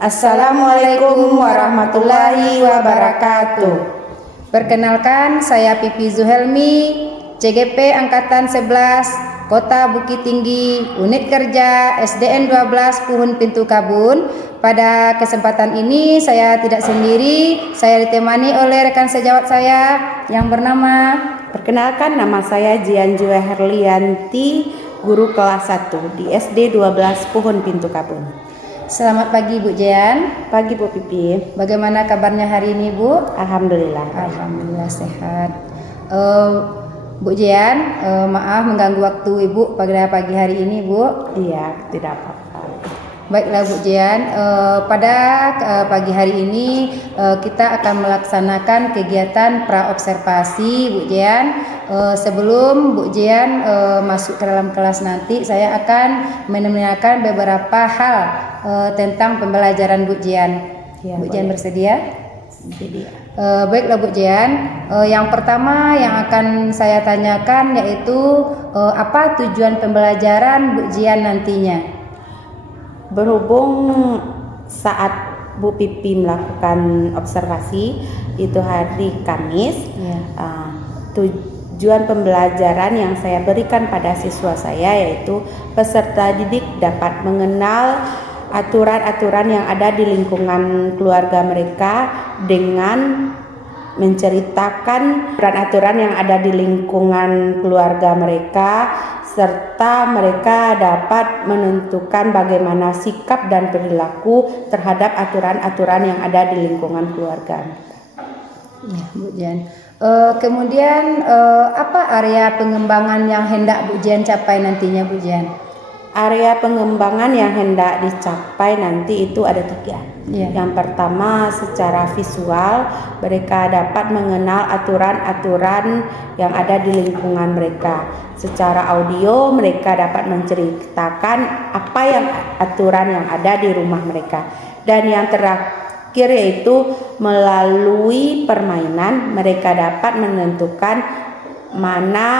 Assalamualaikum warahmatullahi wabarakatuh. Perkenalkan, saya Pipi Zuhelmi, CGP Angkatan 11, Kota Bukit Tinggi, Unit Kerja SDN 12 Puhun Pintu Kabun. Pada kesempatan ini saya tidak sendiri, saya ditemani oleh rekan sejawat saya yang bernama. Perkenalkan, nama saya Jian Jue Herlianti, guru kelas 1 di SD 12 Puhun Pintu Kabun. Selamat pagi Bu Jian. Pagi Bu Pipi. Bagaimana kabarnya hari ini Bu? Alhamdulillah. Alhamdulillah sehat. Bu Jian, maaf mengganggu waktu Ibu pada pagi hari ini Bu. Iya, tidak apa-apa. Baiklah Bu Jian, pada pagi hari ini kita akan melaksanakan kegiatan praobservasi Bu Jian. Sebelum Bu Jian masuk ke dalam kelas nanti, saya akan menanyakan beberapa hal tentang pembelajaran Bu Jian. Ya, Bu Jian bersedia? Jadi, Baiklah Bu Jian, yang pertama yang akan saya tanyakan yaitu apa tujuan pembelajaran Bu Jian nantinya? berhubung saat Bu Pipi melakukan observasi itu hari Kamis, tujuan pembelajaran yang saya berikan pada siswa saya yaitu peserta didik dapat mengenal aturan-aturan yang ada di lingkungan keluarga mereka dengan menceritakan aturan-aturan yang ada di lingkungan keluarga mereka, serta mereka dapat menentukan bagaimana sikap dan perilaku terhadap aturan-aturan yang ada di lingkungan keluarga. Ya, Bu Jian. Kemudian apa area pengembangan yang hendak Bu Jian capai nantinya Bu Jian? Area pengembangan yang hendak dicapai nanti itu ada 3. Yang pertama, secara visual mereka dapat mengenal aturan-aturan yang ada di lingkungan mereka. Secara audio mereka dapat menceritakan apa yang aturan yang ada di rumah mereka. Dan yang terakhir yaitu melalui permainan mereka dapat menentukan mana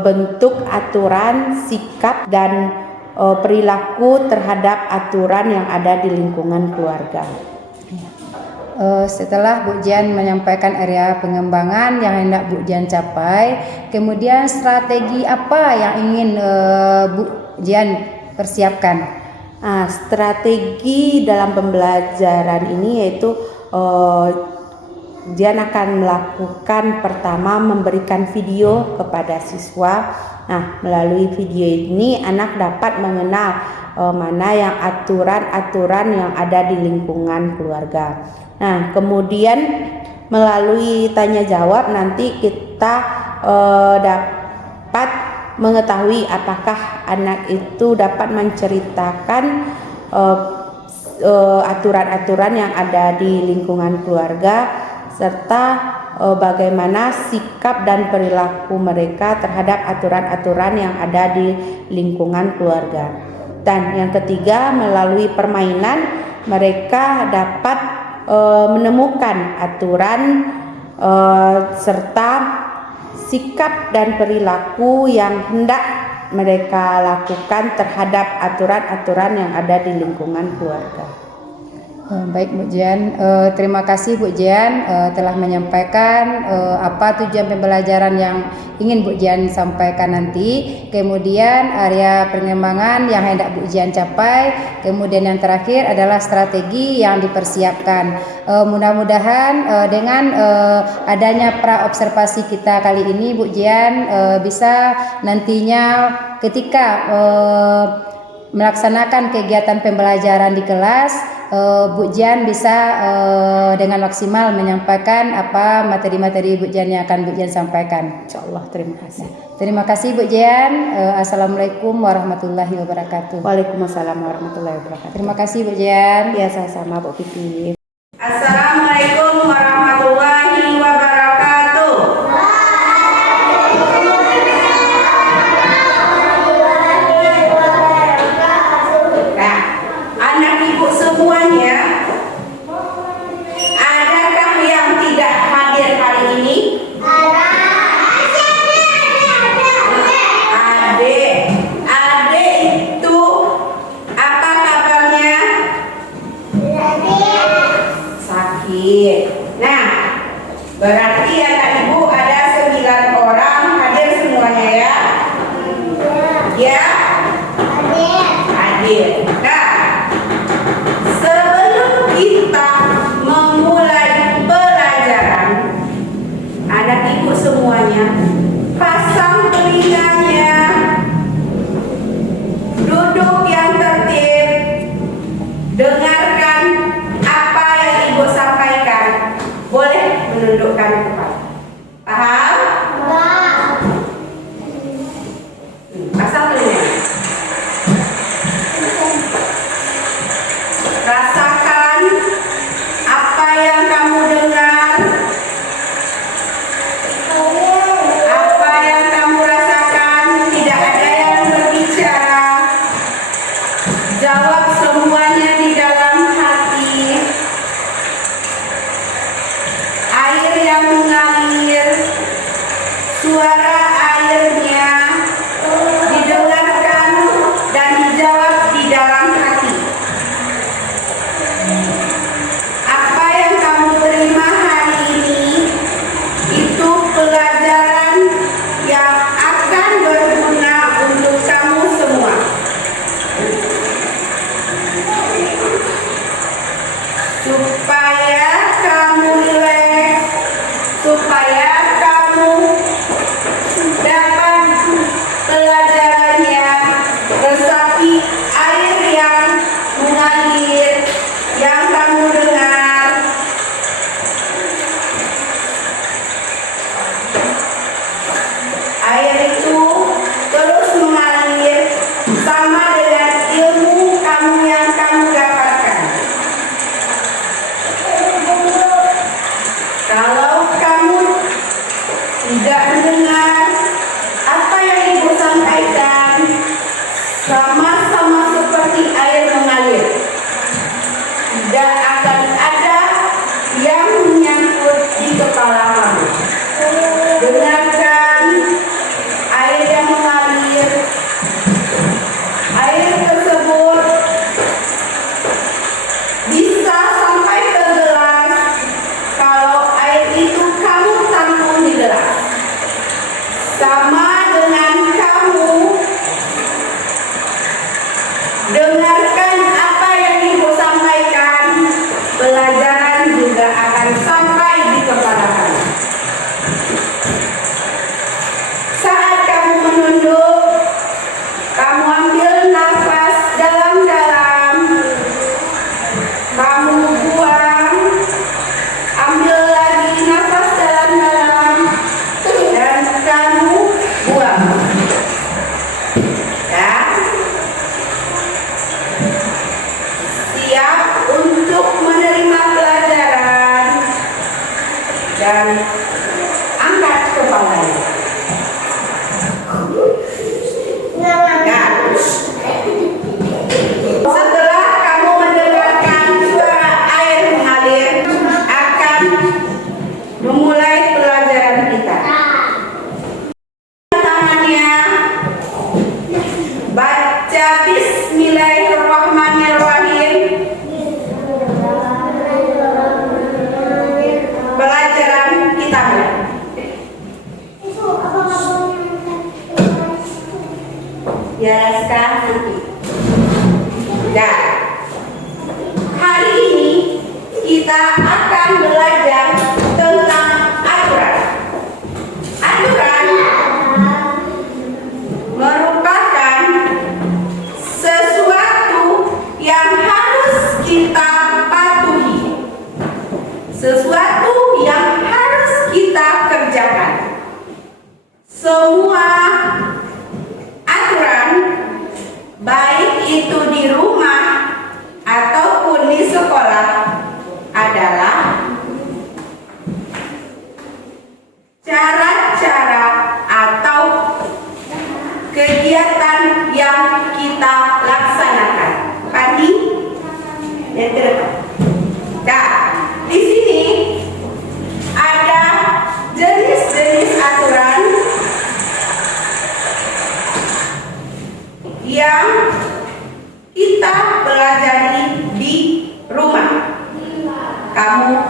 bentuk aturan, sikap dan perilaku terhadap aturan yang ada di lingkungan keluarga. Setelah Bu Jian menyampaikan area pengembangan yang hendak Bu Jian capai, kemudian strategi apa yang ingin Bu Jian persiapkan? Strategi dalam pembelajaran ini yaitu Jian akan melakukan pertama memberikan video kepada siswa. Melalui video ini anak dapat mengenal mana yang aturan-aturan yang ada di lingkungan keluarga. Kemudian melalui tanya jawab nanti kita dapat mengetahui apakah anak itu dapat menceritakan aturan-aturan yang ada di lingkungan keluarga serta bagaimana sikap dan perilaku mereka terhadap aturan-aturan yang ada di lingkungan keluarga. Dan yang ketiga, melalui permainan mereka dapat menemukan aturan serta sikap dan perilaku yang hendak mereka lakukan terhadap aturan-aturan yang ada di lingkungan keluarga. Baik Bu Jian, terima kasih Bu Jian telah menyampaikan apa tujuan pembelajaran yang ingin Bu Jian sampaikan nanti. Kemudian area pengembangan yang hendak Bu Jian capai. Kemudian yang terakhir adalah strategi yang dipersiapkan. Mudah-mudahan dengan adanya praobservasi kita kali ini Bu Jian bisa nantinya ketika melaksanakan kegiatan pembelajaran di kelas, Bu Jian bisa dengan maksimal menyampaikan apa materi-materi Bu Jian yang akan Bu Jian sampaikan. Insyaallah, terima kasih. Terima kasih Bu Jian. Assalamualaikum warahmatullahi wabarakatuh. Waalaikumsalam warahmatullahi wabarakatuh. Terima kasih Bu Jian. Ya, sama-sama Bu Pipi. Assalamualaikum warahmatullahi wabarakatuh. Anak ibu semuanya, adakah yang tidak hadir hari ini? Adik itu apa kabarnya? Iya. Nah, berarti anak ibu ada 9 orang hadir semuanya ya? Ya? Hadir. Nah, sebelum kita memulai pelajaran, anak ibu semuanya pasang telinganya, duduk yang tertib, dengarkan apa yang ibu sampaikan. Boleh menundukkan kepala. Paham? Pasang telinga. Rasakan apa yang kamu dengar, apa yang kamu rasakan. Tidak ada yang berbicara. Jawab semuanya di dalam hati. Air yang mengalir, suara airnya didengarkan dan dijawab di dalam hati. Apa yang kamu terima hari ini itu pelajaran yang akan berguna untuk kamu semua. Supaya kamu rileks, supaya kamu dapat pelajarannya, resapi air yang mengalir yang kamu dengar. Air itu terus mengalir sama dengan ilmu kamu yang kamu dapatkan. Kalau kamu tidak mendengar apa yang ibu sampaikan, sama-sama seperti air mengalir. Tidak akan ada yang menyangkut di kepala kamu. Dengarkan air yang mengalir. Air tersebut bisa sampai ke gelas kalau air itu kamu tampung di gelas. Sama dengan kamu dengarkan apa yang ibu sampaikan, pelajaran juga akan sampai di kepala kamu. Saat kamu menunduk, kamu ambil nafas dalam-dalam, kamu buang, ambil lagi nafas dalam-dalam, dan kamu buang. Ya. Siap untuk menerima pelajaran dan angkat kepalanya. Nah, setelah kamu mendengarkan suara air mengalir, akan memulai pelajaran kita. Tangannya, baca Bismillahirrahmanirrahim. Pelajaran kita mulai. Ya, Raska, dan hari ini kita akan belajar tentang aturan. Aturan merupakan sesuatu yang harus kita patuhi, sesuatu yang harus kita kerjakan. Semua aturan, baik itu di rumah ataupun di sekolah, adalah cara-cara atau kegiatan yang kita laksanakan. Pandi, yang terdekat. Nah, di sini ada jenis-jenis aturan yang kita pelajari di rumah. Kamu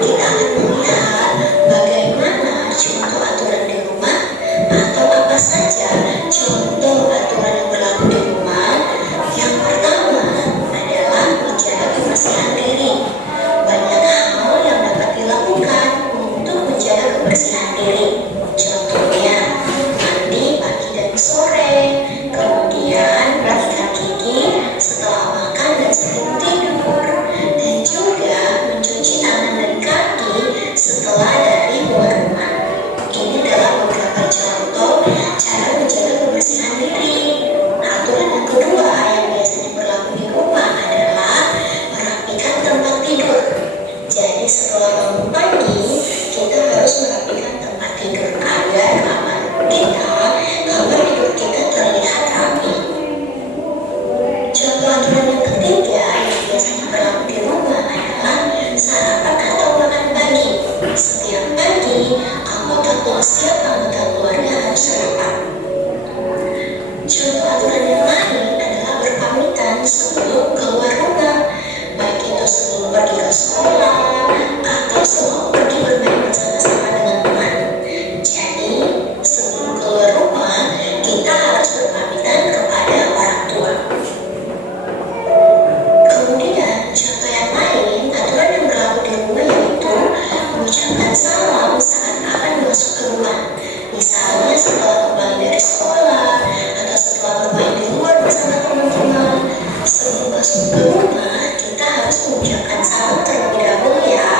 kita akan melihat bagaimana contoh aturan di rumah atau apa saja contoh aturan yang berlaku di rumah. Yang pertama adalah menjaga kebersihan diri. Banyak hal yang dapat dilakukan untuk menjaga kebersihan diri. Contohnya, mandi pagi dan sore, kemudian bersikat gigi setelah makan dan sebelum tidur, dan juga mencuci tangan dan kaki setelah dari luar rumah. Ini adalah beberapa contoh cara menjaga kebersihan diri. Aturan yang kedua yang biasanya berlaku di rumah adalah merapikan tempat tidur. Jadi setelah bangun pagi, kita harus merapikan tempat tidur agar kamar tidur kita terlihat rapi. Contoh aturan yang ketiga yang biasanya berlaku di rumah adalah sarapan atau makan pagi. Setiap pagi, setiap anggota keluarga harus sarapan. Contoh aturan yang lain adalah berpamitan sebelum keluar rumah, baik itu sebelum pergi ke sekolah atau sebelum pergi bermain bersama-sama dengan teman. Jadi, sebelum keluar rumah, kita harus berpamitan kepada orang tua. Kemudian, contoh yang lain, aturan yang berlaku di rumah yaitu mengucapkan salam saat akan masuk ke rumah. Misalnya setelah kembali dari sekolah atau setelah bermain di luar bersama teman-teman. Sebelum masuk ke rumah, kita harus mengucapkan salam terlebih dahulu ya.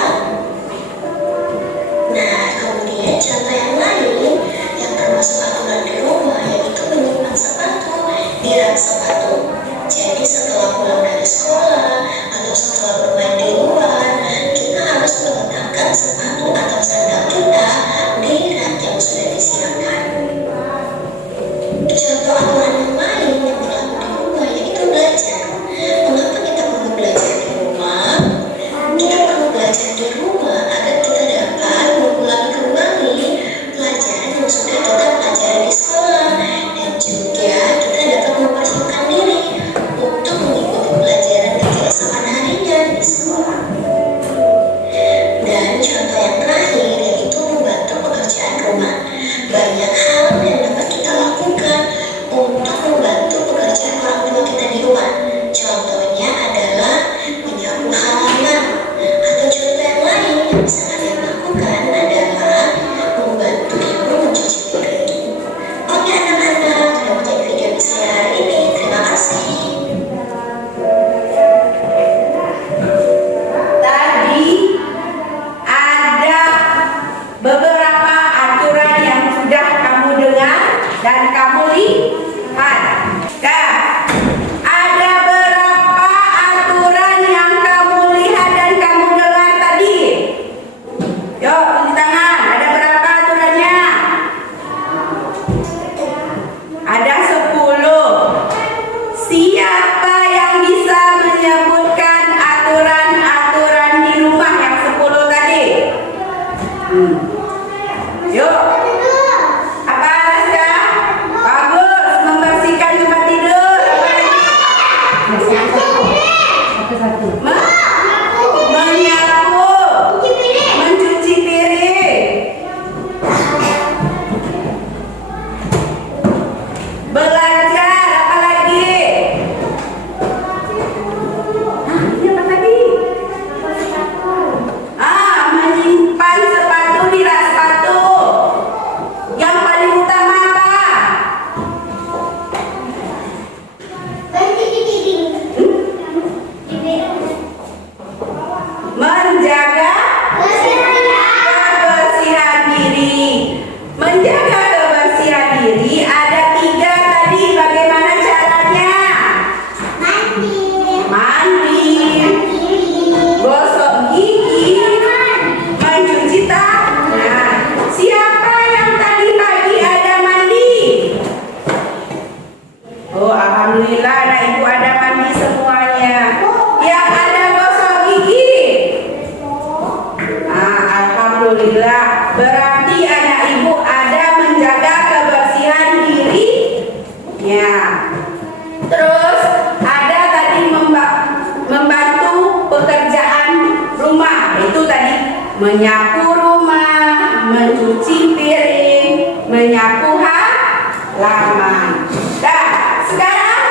menyapu rumah, mencuci piring, menyapu halaman. Dah, sekarang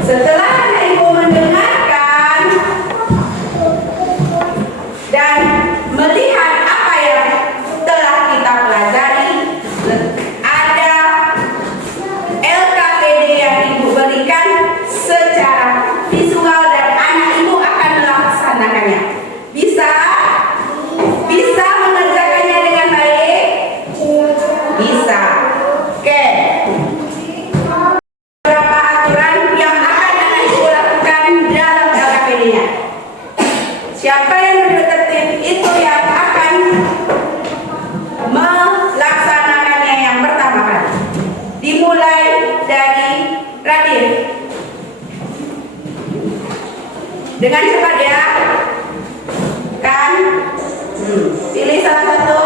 setelah anak ibu mendengarkan dan melihat apa yang telah kita pelajari, ada LKPD yang ibu berikan secara visual dan anak ibu akan melaksanakannya. Bisa mengerjakannya dengan baik? Bisa. Oke. Berapa aturan yang akan anak ibu lakukan dalam LKPD-nya? Siapa yang duduk tertib itu yang akan melaksanakannya yang pertama kali. Dimulai dari Radif. Dengan cepat ya. Kan? Pilih salah satu.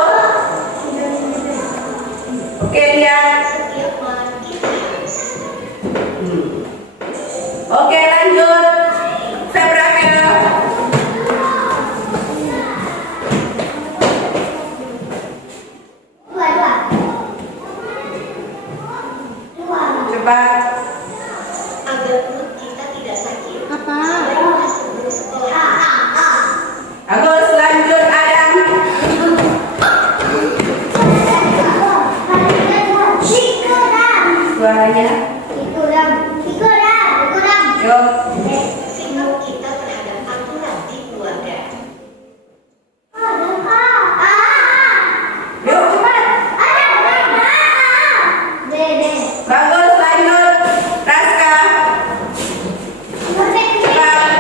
Oke, lihat. Oke, lanjut. Febrakel. Cepat. Agar perut kita tidak sakit. Apa? Baiklah sebelum sekolah. Agus, lanjut Adam. Suaranya. Yuk. Sikap kita terhadap aturan di keluarga. Yuk, cepat. Bagus, lanjut. Raska. Cepat.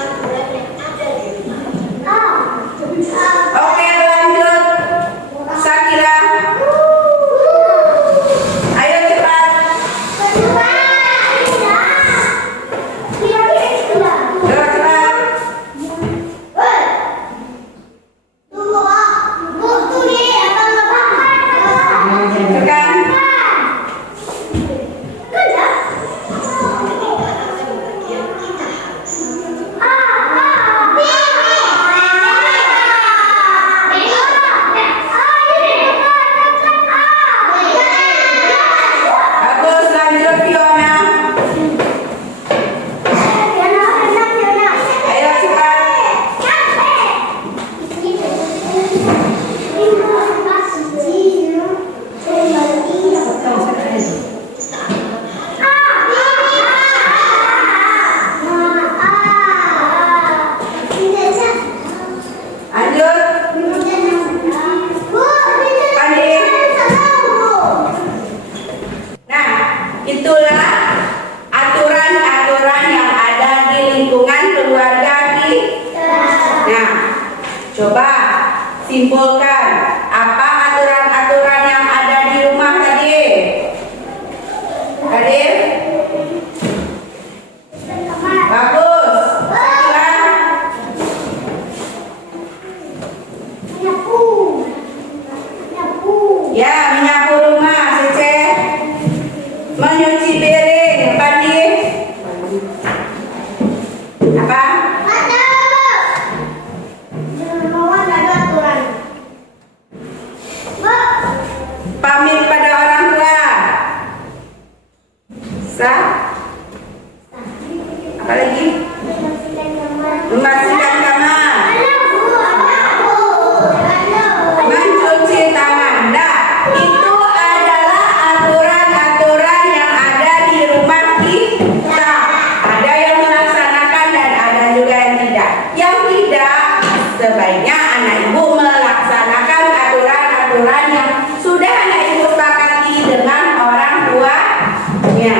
Aturan yang ada di rumah. Oke, lanjut. Sakila. Ayo cepat. Yuk, cepat. Tekan. Ketika akan bepergian kita harus Bagus, lanjut Fiona. Ayo cepat. Lanjut. Pandi. Nah, itulah aturan-aturan yang ada di lingkungan keluarga kita. Nah, coba simpulkan apa aturan-aturan yang ada di rumah tadi. Adif? Bagus. Sakila? Ya, menyapu rumah, Cece. Menyuci piring, Pandi. Apa? Pamit pada orang tua. Sah? Apa lagi? Membersihkan kamar. Mencuci tangan. Nah, itu adalah aturan-aturan yang ada di rumah kita. Ada yang melaksanakan dan ada juga yang tidak. Yang tidak, sebaiknya anak ibu melaksanakan aturan-aturan yang sudah anak ibu sepakati dengan orang tuanya.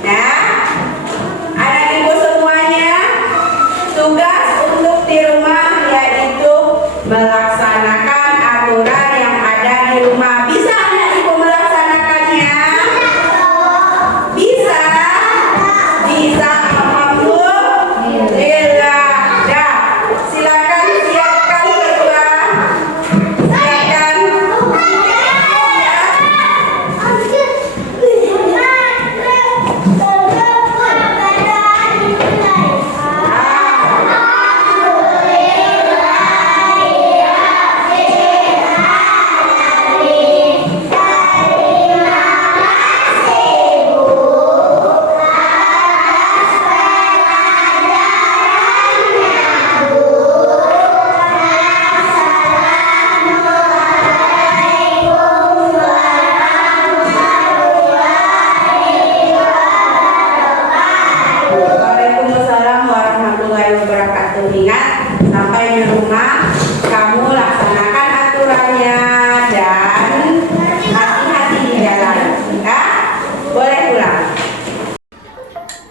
Nah, anak ibu semuanya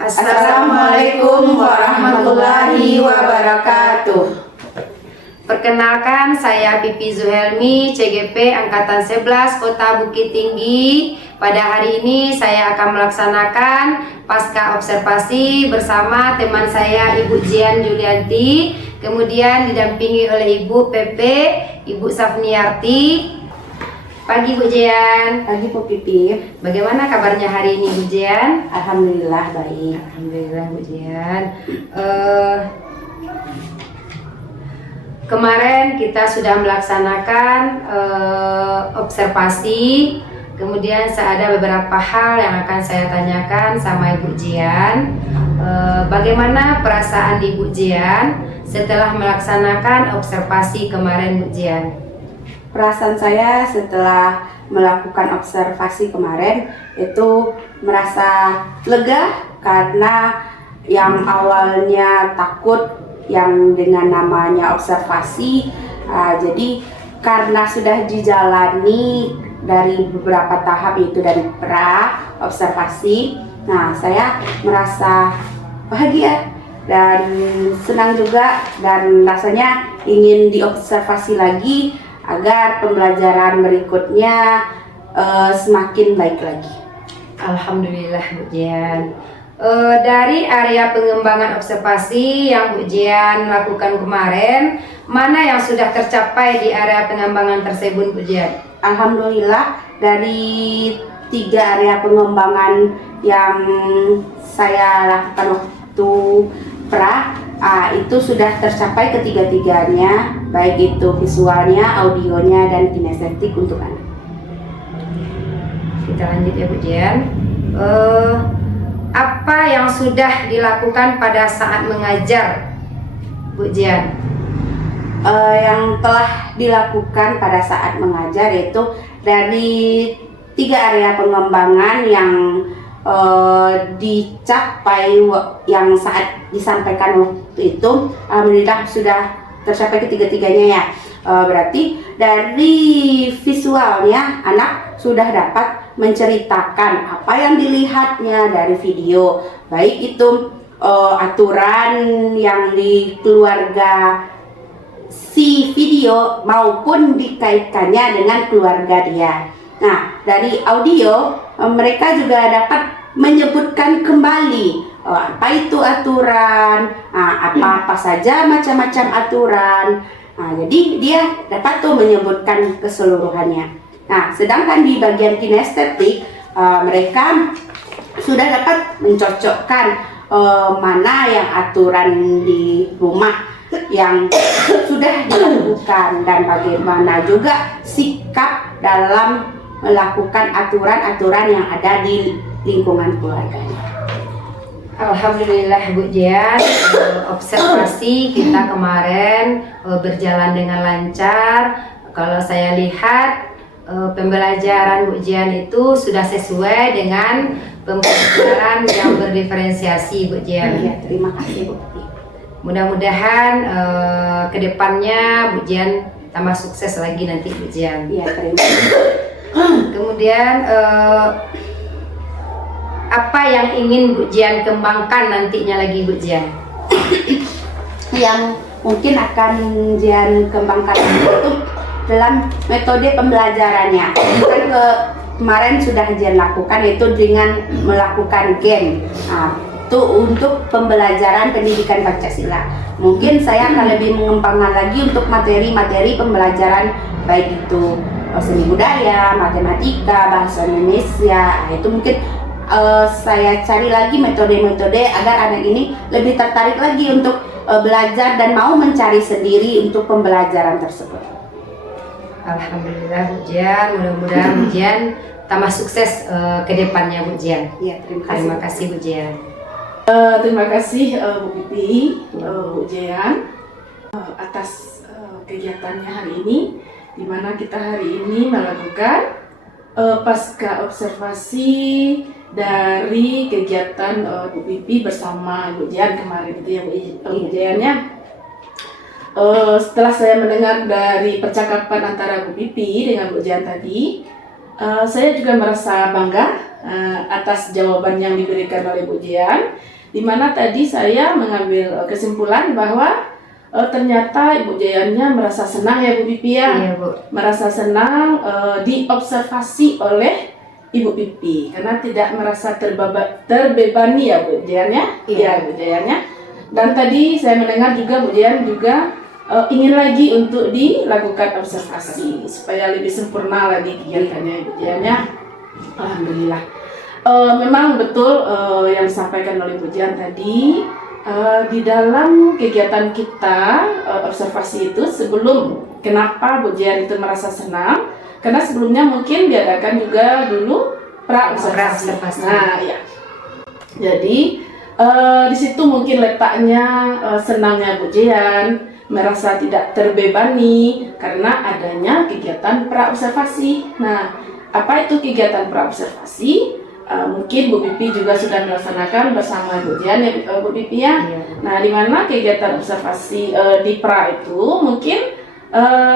Assalamualaikum warahmatullahi wabarakatuh. Perkenalkan, saya Pipi Zuhelmi, CGP Angkatan 11 Kota Bukit Tinggi. Pada hari ini saya akan melaksanakan pasca observasi bersama teman saya Ibu Jian Julianti, kemudian didampingi oleh Ibu Pepe, Ibu Safniarti. Pagi Bu Jian. Pagi Bu Pipi. Bagaimana kabarnya hari ini Bu Jian? Alhamdulillah baik. Alhamdulillah Bu Jian. Kemarin kita sudah melaksanakan observasi, kemudian ada beberapa hal yang akan saya tanyakan sama Ibu Jian. Bagaimana perasaan Ibu Jian setelah melaksanakan observasi kemarin Bu Jian? Perasaan saya setelah melakukan observasi kemarin itu merasa lega karena yang awalnya takut yang dengan namanya observasi, jadi karena sudah dijalani dari beberapa tahap, yaitu dari pra observasi, nah saya merasa bahagia dan senang juga, dan rasanya ingin diobservasi lagi agar pembelajaran berikutnya semakin baik lagi. Alhamdulillah Bu Jian. Dari area pengembangan observasi yang Bu Jian lakukan kemarin, mana yang sudah tercapai di area pengembangan tersebut Bu Jian? Alhamdulillah, dari 3 area pengembangan yang saya lakukan waktu pra, itu sudah tercapai ketiga-tiganya, baik itu visualnya, audionya, dan kinestetik untuk anak. Kita lanjut ya Bu Jian. Apa yang sudah dilakukan pada saat mengajar Bu Jian? Yang telah dilakukan pada saat mengajar yaitu dari 3 area pengembangan yang dicapai yang saat disampaikan waktu itu, alhamdulillah sudah tercapai ketiga-tiganya ya. Berarti dari visualnya anak sudah dapat menceritakan apa yang dilihatnya dari video, baik itu aturan yang di keluarga si video maupun dikaitkannya dengan keluarga dia. Nah, dari audio mereka juga dapat menyebutkan kembali apa itu aturan, apa saja macam-macam aturan. Nah, jadi dia dapat tuh menyebutkan keseluruhannya. Nah, sedangkan di bagian kinestetik mereka sudah dapat mencocokkan mana yang aturan di rumah yang sudah dilakukan dan bagaimana juga sikap dalam melakukan aturan-aturan yang ada di lingkungan keluarganya. Alhamdulillah Bu Jian, observasi kita kemarin berjalan dengan lancar. Kalau saya lihat pembelajaran Bu Jian itu sudah sesuai dengan pembelajaran yang berdiferensiasi Bu Jian. Ya, terima kasih Bu. Mudah-mudahan kedepannya Bu Jian tambah sukses lagi nanti Bu Jian. Iya, terima kasih. Kemudian apa yang ingin Bu Jian kembangkan nantinya lagi Bu Jian? Yang mungkin akan Jian kembangkan itu dalam metode pembelajarannya. Kan kemarin sudah Jian lakukan itu dengan melakukan game. Nah, itu untuk pembelajaran pendidikan Pancasila. Mungkin saya akan lebih mengembangkan lagi untuk materi-materi pembelajaran, baik itu seni budaya, matematika, bahasa Indonesia. Nah, itu mungkin saya cari lagi metode-metode agar anak ini lebih tertarik lagi untuk belajar dan mau mencari sendiri untuk pembelajaran tersebut. Alhamdulillah Bu Jian, mudah-mudahan Bu Jian tambah sukses ke depannya Bu Jian. Ya, Terima kasih Bu Jian. Terima kasih Bu Pipi, Bu Jian atas kegiatannya hari ini, di mana kita hari ini melakukan pasca observasi dari kegiatan Bu Pipi bersama Bu Jian kemarin itu ya Bu Jian ya. Setelah saya mendengar dari percakapan antara Bu Pipi dengan Bu Jian tadi, saya juga merasa bangga atas jawaban yang diberikan oleh Bu Jian, di mana tadi saya mengambil kesimpulan bahwa ternyata Ibu Jiannya merasa senang ya Bu Pipi ya, Iya, Bu. merasa senang diobservasi oleh Ibu Pipi karena tidak merasa terbebani ya Bu Jian ya, Iya. Bu Jian ya. Dan tadi saya mendengar juga Bu Jian juga ingin lagi untuk dilakukan observasi supaya lebih sempurna lagi kegiatannya Ibu Jian ya. Alhamdulillah. Memang betul yang disampaikan oleh Bu Jian tadi. Di dalam kegiatan kita observasi itu sebelum kenapa Bu Jian itu merasa senang karena sebelumnya mungkin diadakan juga dulu pra-observasi. Pra-observasi. Nah, ya. Jadi di situ mungkin letaknya senangnya Bu Jian merasa tidak terbebani karena adanya kegiatan pra-observasi. Nah, apa itu kegiatan pra-observasi? Mungkin Bu Pipi juga sudah melaksanakan bersama Bu Jian ya Bu Pipi ya. Nah, di mana kegiatan observasi di pra itu mungkin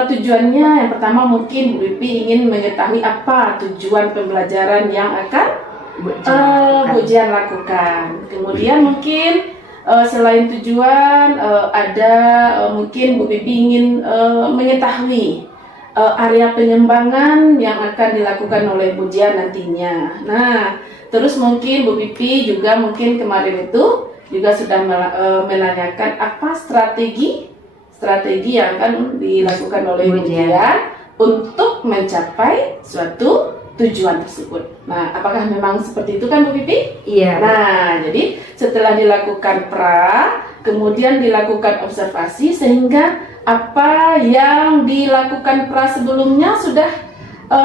tujuannya yang pertama mungkin Bu Pipi ingin mengetahui apa tujuan pembelajaran yang akan Bu Jian lakukan. Kemudian mungkin selain tujuan ada mungkin Bu Pipi ingin mengetahui area pengembangan yang akan dilakukan oleh Bu Jian nantinya. Nah, terus mungkin Bu Pipi juga mungkin kemarin itu juga sudah menanyakan apa strategi yang akan dilakukan oleh Bu Jian untuk mencapai suatu tujuan tersebut. Nah, apakah memang seperti itu kan Bu Pipi? Iya. Nah, jadi setelah dilakukan pra, kemudian dilakukan observasi sehingga apa yang dilakukan pra sebelumnya sudah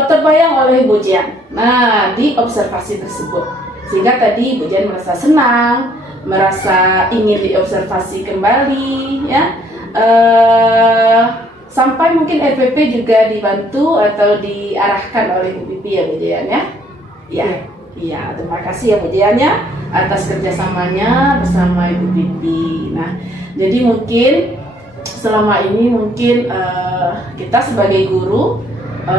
terbayang oleh Bu Jian. Nah, di observasi tersebut. Sehingga tadi Bu Jian merasa senang, merasa ingin diobservasi kembali, ya. Sampai mungkin FPP juga dibantu atau diarahkan oleh Bu Pipi ya Bu Jian ya. Iya, terima kasih ya Bu Jian ya atas kerjasamanya bersama Ibu Pipi. Nah, jadi mungkin selama ini mungkin kita sebagai guru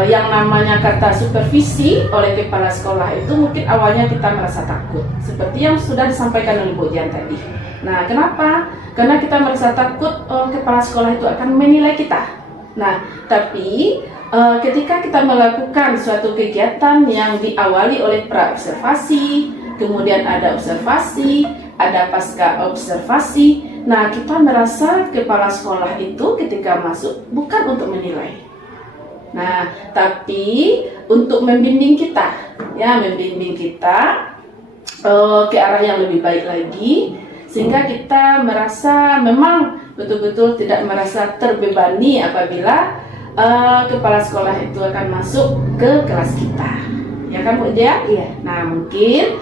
yang namanya kata supervisi oleh kepala sekolah itu mungkin awalnya kita merasa takut seperti yang sudah disampaikan oleh Bu Jian tadi. Nah, kenapa? Karena kita merasa takut kepala sekolah itu akan menilai kita. Nah, tapi ketika kita melakukan suatu kegiatan yang diawali oleh pra-observasi, kemudian ada observasi, ada pasca observasi. Nah, kita merasa kepala sekolah itu ketika masuk bukan untuk menilai. Nah, tapi untuk membimbing kita, ya, membimbing kita ke arah yang lebih baik lagi, sehingga kita merasa memang betul-betul tidak merasa terbebani apabila kepala sekolah itu akan masuk ke kelas kita, ya kan Bu Jian? Iya. Nah, mungkin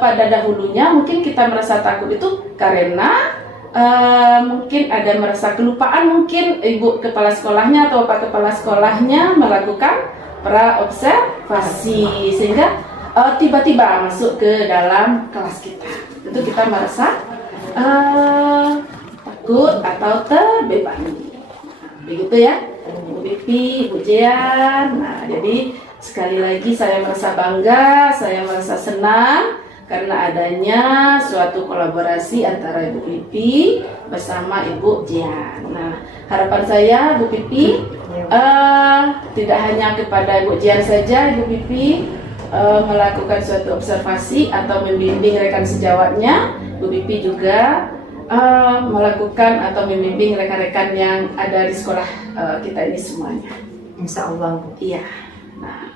pada dahulunya mungkin kita merasa takut itu karena mungkin ada merasa kelupaan mungkin ibu kepala sekolahnya atau pak kepala sekolahnya melakukan pra-observasi sehingga tiba-tiba masuk ke dalam kelas kita. Tentu kita merasa takut atau terbebani. Begitu ya Bu Pipi, Bu Jian. Nah, jadi sekali lagi saya merasa bangga, saya merasa senang karena adanya suatu kolaborasi antara Ibu Pipi bersama Ibu Jian. Nah, harapan saya Bu Pipi tidak hanya kepada Ibu Jian saja, Ibu Pipi melakukan suatu observasi atau membimbing rekan sejawatnya. Bu Pipi juga melakukan atau membimbing rekan-rekan yang ada di sekolah kita ini semuanya. Insya Allah. Iya. Nah,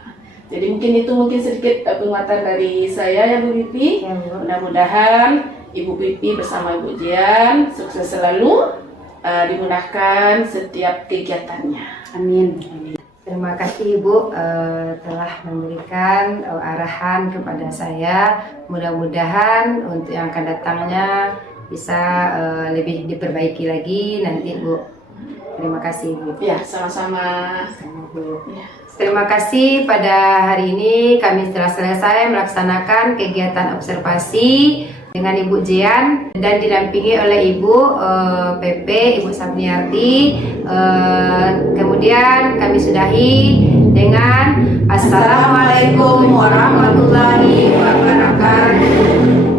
jadi mungkin sedikit penguatan dari saya ya Bu Pipi. Ya, Bu. Mudah-mudahan Ibu Pipi bersama Ibu Jian sukses selalu, dimudahkan setiap kegiatannya. Amin. Terima kasih Ibu telah memberikan arahan kepada saya. Mudah-mudahan untuk yang akan datangnya bisa lebih diperbaiki lagi nanti Bu. Terima kasih Bu. Ya, sama-sama. Bu. Ya. Terima kasih pada hari ini kami telah selesai melaksanakan kegiatan observasi dengan Ibu Jean dan didampingi oleh Ibu PP, Ibu Sapniarti. Kemudian kami sudahi dengan Assalamualaikum warahmatullahi wabarakatuh.